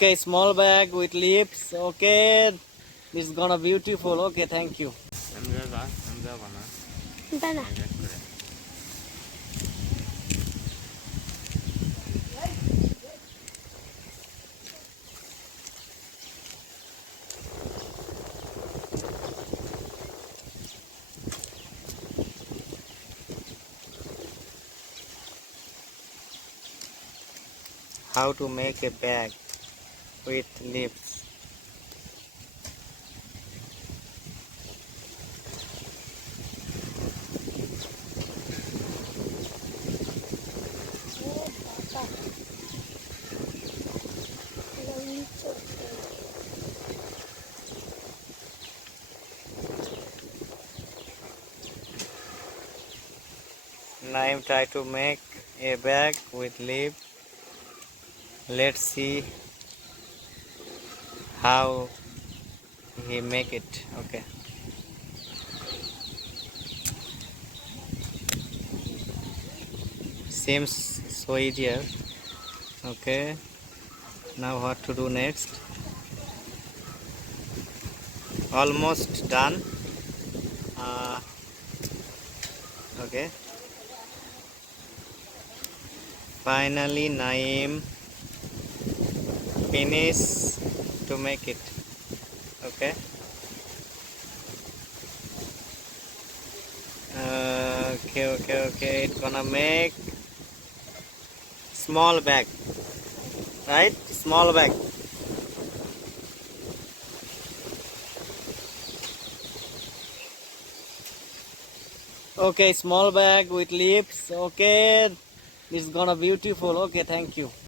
Okay, small bag with leaves. Okay, this is gonna beautiful. Okay, thank you. দাঁড়া How to make a bag with leaves? Naim try to make a bag with leaf. Let's see how he make it. Okay. Seems so easier. Okay. Now what to do next? Almost done. Okay. Finally, Naim finish to make it. Okay. Okay. It's gonna make small bag, right? Small bag. Okay, small bag with leaves. Okay, it's gonna beautiful. Okay, thank you.